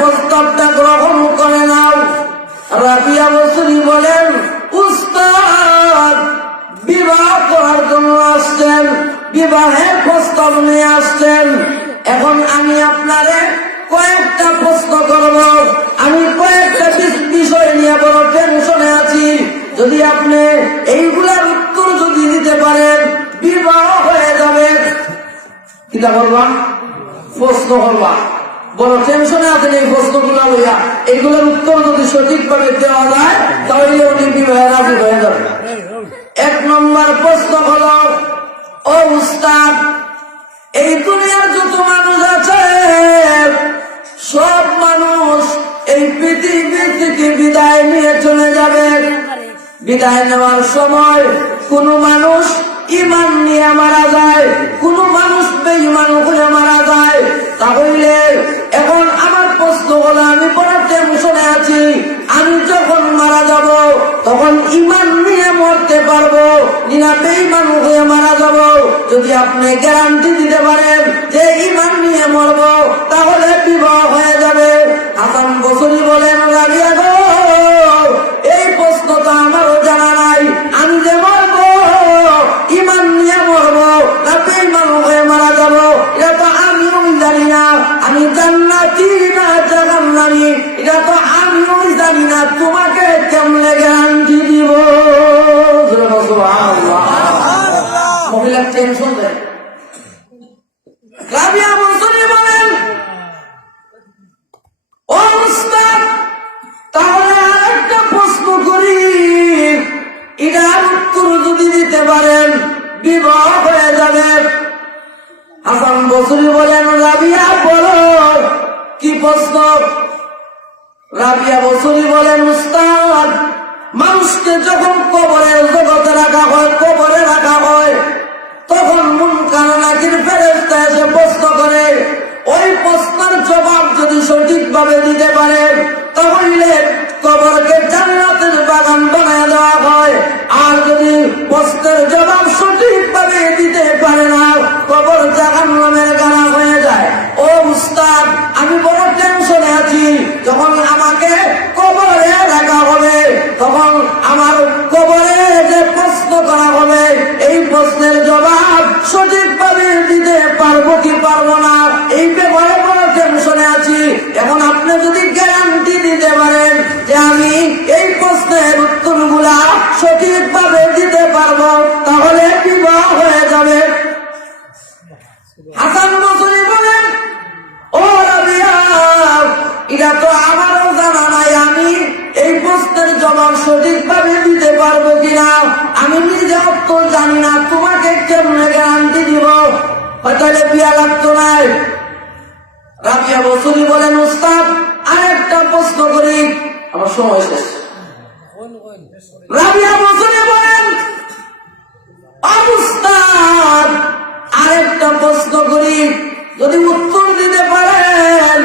প্রস্তাবটা গ্রহণ করে নাও। রাবিয়া বসরি বলেন, উস্তাদ বিবাহ করার জন্য আসছেন, বিবাহের প্রস্তাব নিয়ে আসছেন। এখন আমি আপনারে কয়েকটা প্রশ্ন করব। আমি কয়েকটা বিষয় নিয়ে বড় টেনশনে আছি। যদি আপনি এইগুলার উত্তর যদি দিতে পারেন, বিবাহ হয়ে যাবে। কিটা করবা? প্রশ্ন করবা। বড় টেনশনে আছেন এই প্রশ্নগুলো লইয়া। এইগুলোর উত্তর যদি সঠিকভাবে দেওয়া যায় তাহলে উনি বিবাহে রাজি হয়ে যাবে। 1 নম্বর প্রশ্ন হল, ও উস্তাদ, এই দুনিয়ার যত মানুষ আছে সব মানুষ এই পৃথিবী থেকে বিদায় নিয়ে চলে যাবে। বিদায় নেওয়ার সময় কোন মানুষ ঈমান নিয়ে মারা যায়, কোন মানুষ বেঈমান হয়ে মারা যায়। তাহলে এখন আমার প্রশ্ন হলো, আমি বড় টেনশনে আছি, আমি যখন মারা যাব তখন ঈমান নিয়ে মরতে পারবো না বেঈমান হয়ে মারা যাব? যদি আপনি গ্যারান্টি দিতে পারেন যে ঈমান নিয়ে মরবো তাহলে বিবাহ হয়ে যাবে। হাসান বসরি বলেন, রাবিয়া গো, এই প্রশ্ন তো আমারও জানা নাই, আমি যে মরবো ঈমান নিয়ে মরবো না বেঈমান হয়ে মারা যাব এটা তো আমিও জানি না। আমি জান্নাতি না জাহান্নামী এটা তো আমিও জানি না, তোমাকে কেমনে গ্যারান্টি দিব? মহিলার টেনশন দেয়। রাবিয়া বসরি বলেন, ও উস্তাদ, তাহলে আরেকটা প্রশ্ন করি, এটার উত্তর যদি দিতে পারেন বিবাহ হয়ে যাবে। হাসান বসরি বলেন, রাবিয়া বলো কি প্রশ্ন? রাবিয়া বসরি বলেন, উস্তাদ, মানুষকে যখন কবরের জগতে রাখা হয়, কবরে রাখা হয়, তখন মুনকার নাকির ফেরেশতা এসে প্রশ্ন করে। ওই প্রশ্নের জবাব যদি সঠিকভাবে দিতে পারে তাহলে কবরকে জান্নাতের বাগান বানায় দেওয়া হয়। আর যদি প্রশ্নের জবাব সঠিকভাবে দিতে পারে না, কবর জাহান্নামের গানা হয়ে যায়। ও উস্তাদ, আমি বড় টেনশনে আছি। যখন আমাকে কবরে রাখা হবে তখন আমার কবরে যে প্রশ্ন করা হবে এই প্রশ্নের জবাব সঠিকভাবে দিতে পারবো কি পারবো না, এই ব্যাপারে বড় টেনশনে আছি। এখন আপনি যদি গ্যারান্টি দিতে পারেন যে আমি এই প্রশ্নের উত্তরগুলা সঠিকভাবে দিতে পারবো তাহলে বিবাহ হয়ে যাবে। হাসান বসরি বলেন, ও রাবিয়া, এটা তো আমারও জানা নাই, আমি এই প্রশ্নের জবাব সঠিকভাবে দিতে পারবো কিনা আমি নিজেও তো জানি না, তোমাকে কেমনে গ্যারান্টি দিব? তাহলে বিয়া লাগতো নাই। রাবিয়া বসরি বলেন, উস্তাদ, আরেকটা প্রশ্ন করি, আমার সময় শেষ। রাবিয়া বসরি বলেন, উস্তাদ, আরেকটা প্রশ্ন করি, যদি উত্তর দিতে পারেন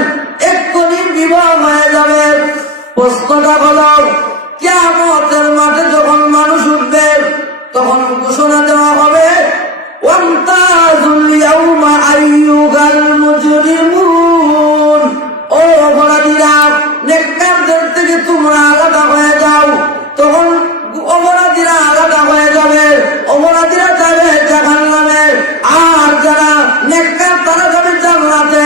এক্ষুনি বিবাহ হয়ে যাবে। প্রশ্নটা হলো, কিয়ামতের মাঠে যখন মানুষ উঠবে তখন ঘোষণা দেওয়া হবে, ওয়ামতাজুল ইয়াউমা আইয়ুহাল মুজরিমুন, ও অপরাধীরা, নেককারদের থেকে তোমরা আলাদা হয়ে যাও। তখন অপরাধীরা আলাদা হয়ে যাবে, অপরাধীরা যাবে জাহান্নামে, আর যারা নেককার তারা যাবে জান্নাতে।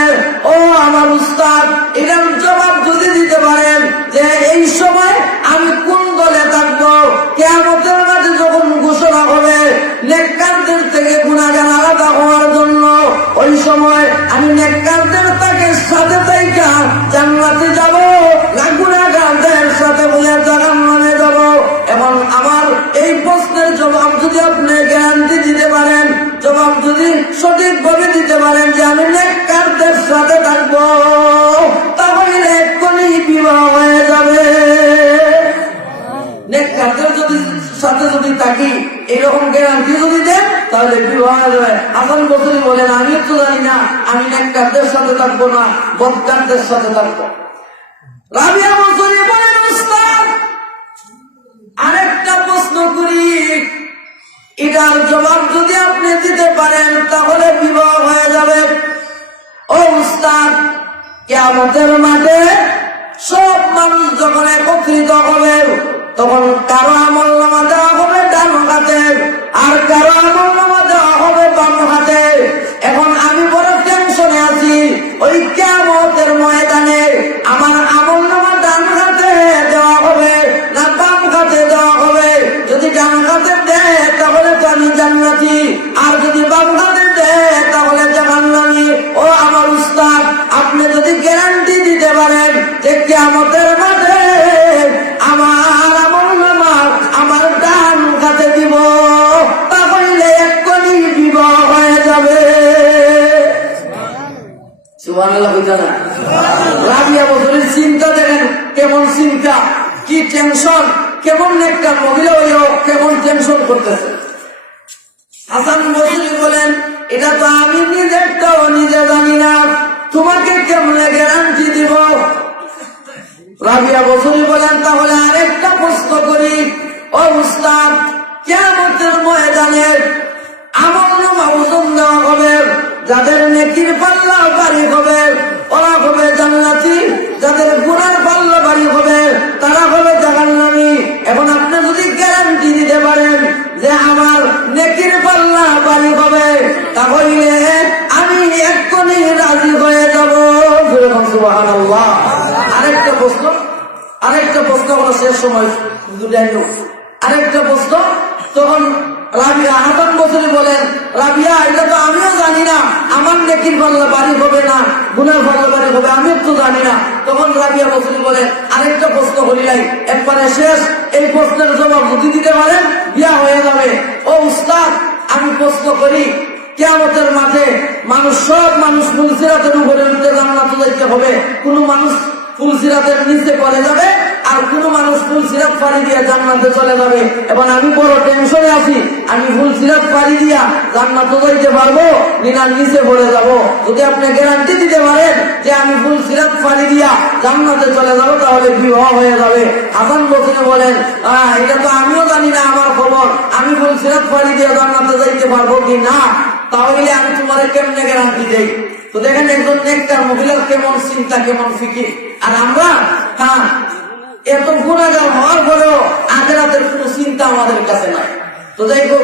ও আমার উস্তাদ, এটার জবাব যদি দিতে পারেন যে এই সময় আমি কোন দলে থাকবো, কিয়ামতের মাঠে যখন ঘোষণা হবে নেককারদের থেকে গুনাহগার আলাদা হওয়ার জন্য, ওই সময় আমি নেককারদের তাকে সাথে থাইকা জান্নাতে যাব না গুনাহগারদের সাথে বইয়া জাহান্নামে যাব? এবং আমার এই প্রশ্নের জবাব যদি আপনি গ্যারান্টি দিতে পারেন, জবাব যদি সঠিকভাবে দিতে পারেন যে আমি নেককারদের সাথে থাকবো, তাহলে এক্ষুনি বিবাহ হয়ে যাবে। নেককারদের সাথে যদি থাকি এরকম গ্যারান্টি যদি দেন তাহলে বিবাহ হয়ে যাবে। হাসান বসরি বলেন, আমি তো জানি না, আমি নেককারদের সাথে থাকবো না বদকারদের সাথে থাকবো। রাবিয়া বসরি বলেন, উস্তাদ, আরেকটা প্রশ্ন করি, এটার জবাব যদি আপনি দিতে পারেন তাহলে বিবাহ হয়ে যাবে। ও উস্তাদ, কিয়ামতের মাঠে সব মানুষ যখন একত্রিত হবে তখন কারো আমলনামা দেওয়া হবে ডান হাতে আর কারো আমলনামা দেওয়া হবে বাম হাতে। এখন আমি বড় টেনশনে আছি, ওই কিয়ামতের ময়দানে আমার আমলনামা ডান হাতে দেওয়া হবে না বাম হাতে দেওয়া হবে। যদি ডান হাতে দেয় তাহলে তো আমি জান্নাতি, আর যদি বাম হাতে দেয় তাহলে জাহান্নামী। ও আমার উস্তাদ, আপনি যদি গ্যারান্টি দিতে পারেন যে কিয়ামতের মাঠে আমার আমলনামা আমার ডান হাতে দিব, তাহলে এক্ষুনি বিবাহ হয়ে যাবে। সুবহানাল্লাহ বুঝা না? রাবিয়া বছরের চিন্তা দেখেন, কেমন চিন্তা, কি টেনশন, কেমন একটা মহিলা হইও কেমন টেনশন করতেছে। হাসান বসরি বলেন, এটা তো আমি নিজেরটাও নিজে জানি না, তোমাকে কেমনে গ্যারান্টি দিব। রাবিয়া বসরি বলেন, তাহলে আরেকটা প্রশ্ন করি, ও উস্তাদ, কিয়ামতের ময়দানে আমলনামা ওজন দেওয়া হবে, যাদের নেকির পাল্লা ভারী হবে ওরা হবে জান্নাতি, যাদের গুনার পাল্লা ভারী হবে তারা হবে জাহান্নামী। এখন আপনি যদি গ্যারান্টি দিতে পারেন যে আমার নেকির পাল্লা ভারী হবে, তাহলে আমি এক্ষুনি রাজি হয়ে যাব। সুবহানাল্লাহ। আরেকটা প্রশ্ন হলো, শেষ সময় আরেকটা প্রশ্ন। তখন রাবিয়া হাসান বসরি বলেন, রাবিয়া এটা তো আমিও জানি না, আমার নেকির পাল্লা ভারী হবে না গুনার পাল্লা ভারী হবে, আমিও তো জানি না। তখন রাবিয়া বসরি বলেন, আরেকটা প্রশ্ন করি নাই, একবারে শেষ, এই প্রশ্নের জবাব যদি দিতে পারেন বিয়া হয়ে যাবে। ও উস্তাদ, আমি প্রশ্ন করি, কিয়ামতের মাঠে সব মানুষ ফুলসিরাতের উপরে উঠতে জান্নাতে যাইতে হবে, কোন মানুষ ফুলসিরাতের নিচে পড়ে যাবে আর কোন মানুষ ফুলসিরাত পাড়ি দিয়ে জান্নাতে চলে যাবে। এবং আমি বড় টেনশনে আছি, আমি ফুলসিরাত পাড়ি দিয়া জান্নাতে যাইতে পারবো না নিচে পড়ে যাব। যদি আপনি গ্যারান্টি দিতে পারেন যে আমি ফুলসিরাত পাড়ি দিয়া জান্নাতে চলে যাব, তাহলে বিবাহ হয়ে যাবে। হাসান বসরি বলেন, এটা তো আমিও জানি না আমার খবর, আমি ফুলসিরাত পাড়ি দিয়া জান্নাতে যাইতে পারবো কি না, তাহলে আমি তোমার কেমনে গ্যারান্টি দেই। তো দেখেন একজন নেককার মহিলার কেমন চিন্তা, কেমন ফিকির। আর আমরা এত গুণাগার হওয়ার পরেও আখিরাতের কোনো চিন্তা আমাদের কাছে নাই। তো যাই হোক,